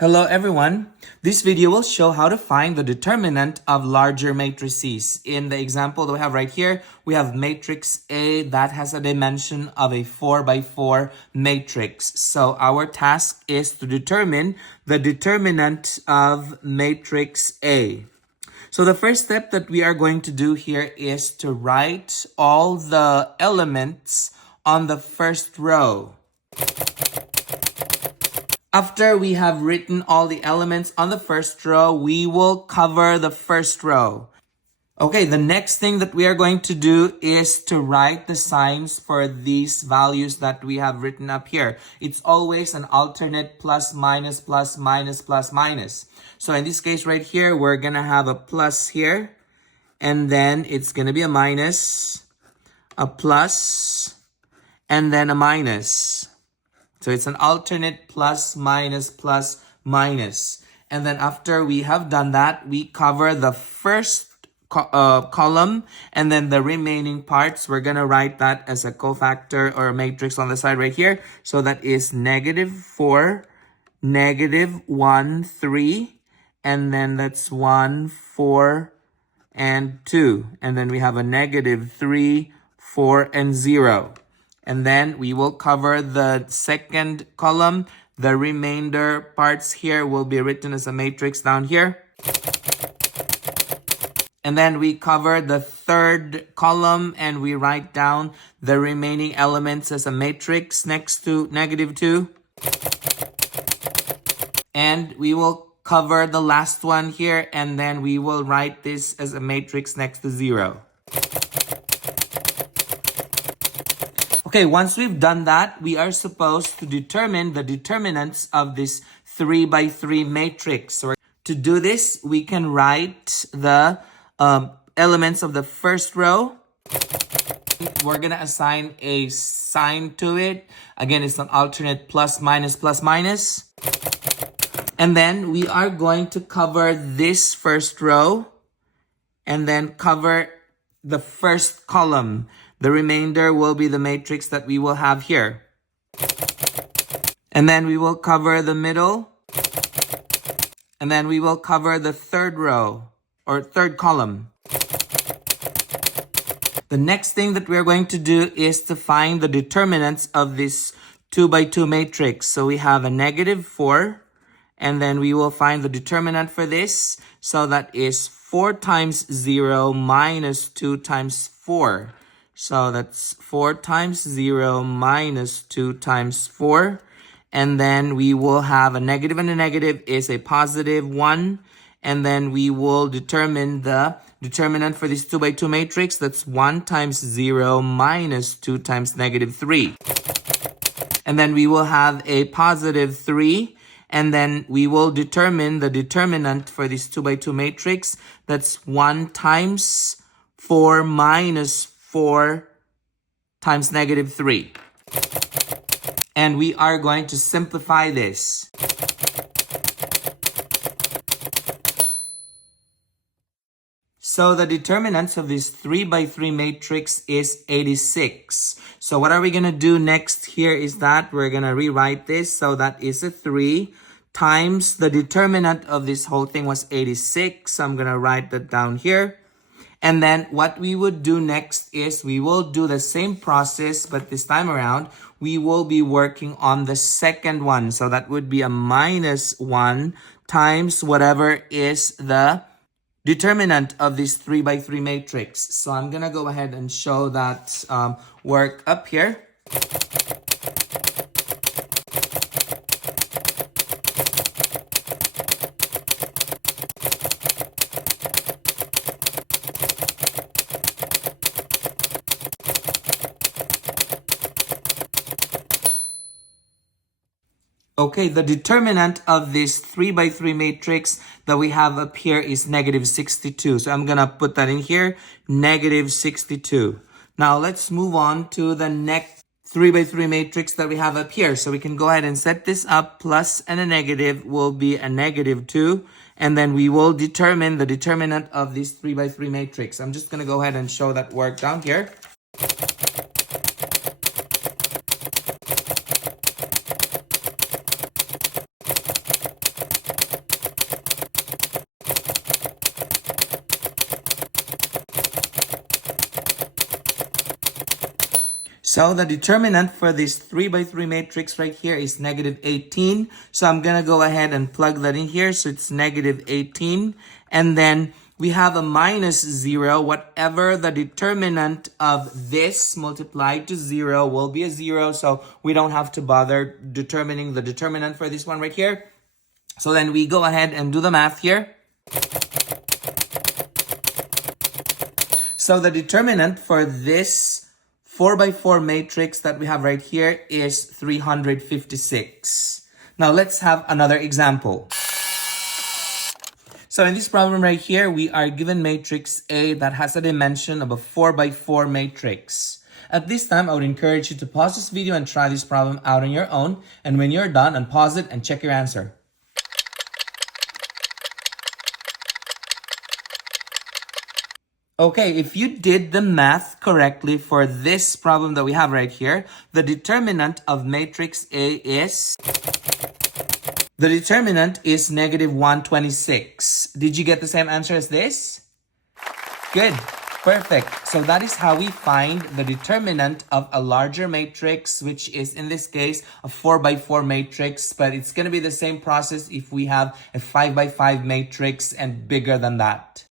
Hello everyone. This video will show how to find the determinant of larger matrices. In the example that we have right here, we have matrix A that has a dimension of a 4 by 4 matrix. So our task is to determine the determinant of matrix A. So the first step that we are going to do here is to write all the elements on the first row. After we have written all the elements on the first row, we will cover the first row. Okay, the next thing that we are going to do is to write the signs for these values that we have written up here. It's always an alternate plus, minus, plus, minus, plus, minus. So in this case right here, we're going to have a plus here. And then it's going to be a minus, a plus, and then a minus. So it's an alternate plus, minus, plus, minus. And then after we have done that, we cover the first column, and then the remaining parts, we're going to write that as a cofactor or a matrix on the side right here. So that is -4, -1, 3, and then that's 1, 4, and 2. And then we have a -3, 4, and 0. And then we will cover the second column. The remainder parts here will be written as a matrix down here. And then we cover the third column and we write down the remaining elements as a matrix next to -2. And we will cover the last one here, and then we will write this as a matrix next to 0. Okay, once we've done that, we are supposed to determine the determinants of this 3 by 3 matrix. So to do this, we can write the elements of the first row. We're going to assign a sign to it. Again, it's an alternate plus, minus, plus, minus. And then we are going to cover this first row and then cover the first column. The remainder will be the matrix that we will have here. And then we will cover the middle. And then we will cover the third row or third column. The next thing that we're going to do is to find the determinants of this 2 by 2 matrix. So we have a -4, and then we will find the determinant for this. So that is 4 times 0 minus 2 times 4. So that's 4 times 0 minus 2 times 4. And then we will have a negative, and a negative is a +1. And then we will determine the determinant for this 2 by 2 matrix. That's 1 times 0 minus 2 times -3. And then we will have a +3. And then we will determine the determinant for this 2 by 2 matrix. That's 1 times 4 minus 4 times -3. And we are going to simplify this. So the determinants of this 3 by 3 matrix is 86. So what are we going to do next here is that we're going to rewrite this. So that is a 3 times the determinant of this whole thing was 86. So I'm going to write that down here. And then what we would do next is we will do the same process, but this time around, we will be working on the second one. So that would be a -1 times whatever is the determinant of this 3 by 3 matrix. So I'm going to go ahead and show that work up here. Okay, the determinant of this 3 by 3 matrix that we have up here is -62. So I'm going to put that in here, -62. Now let's move on to the next 3 by 3 matrix that we have up here. So we can go ahead and set this up. Plus and a negative will be a -2. And then we will determine the determinant of this 3 by 3 matrix. I'm just going to go ahead and show that work down here. So the determinant for this 3 by 3 matrix right here is negative 18. So I'm going to go ahead and plug that in here. So it's negative 18. And then we have a minus 0. Whatever the determinant of this multiplied to 0 will be a 0. So we don't have to bother determining the determinant for this one right here. So then we go ahead and do the math here. So the determinant for this 4 by 4 matrix that we have right here is 356. Now let's have another example. So in this problem right here, we are given matrix A that has a dimension of a 4 by 4 matrix. At this time, I would encourage you to pause this video and try this problem out on your own. And when you're done, unpause it and check your answer. Okay, if you did the math correctly for this problem that we have right here, the determinant of matrix A is... The determinant is negative 126. Did you get the same answer as this? Good. Perfect. So that is how we find the determinant of a larger matrix, which is in this case a 4 by 4 matrix, but it's going to be the same process if we have a 5 by 5 matrix and bigger than that.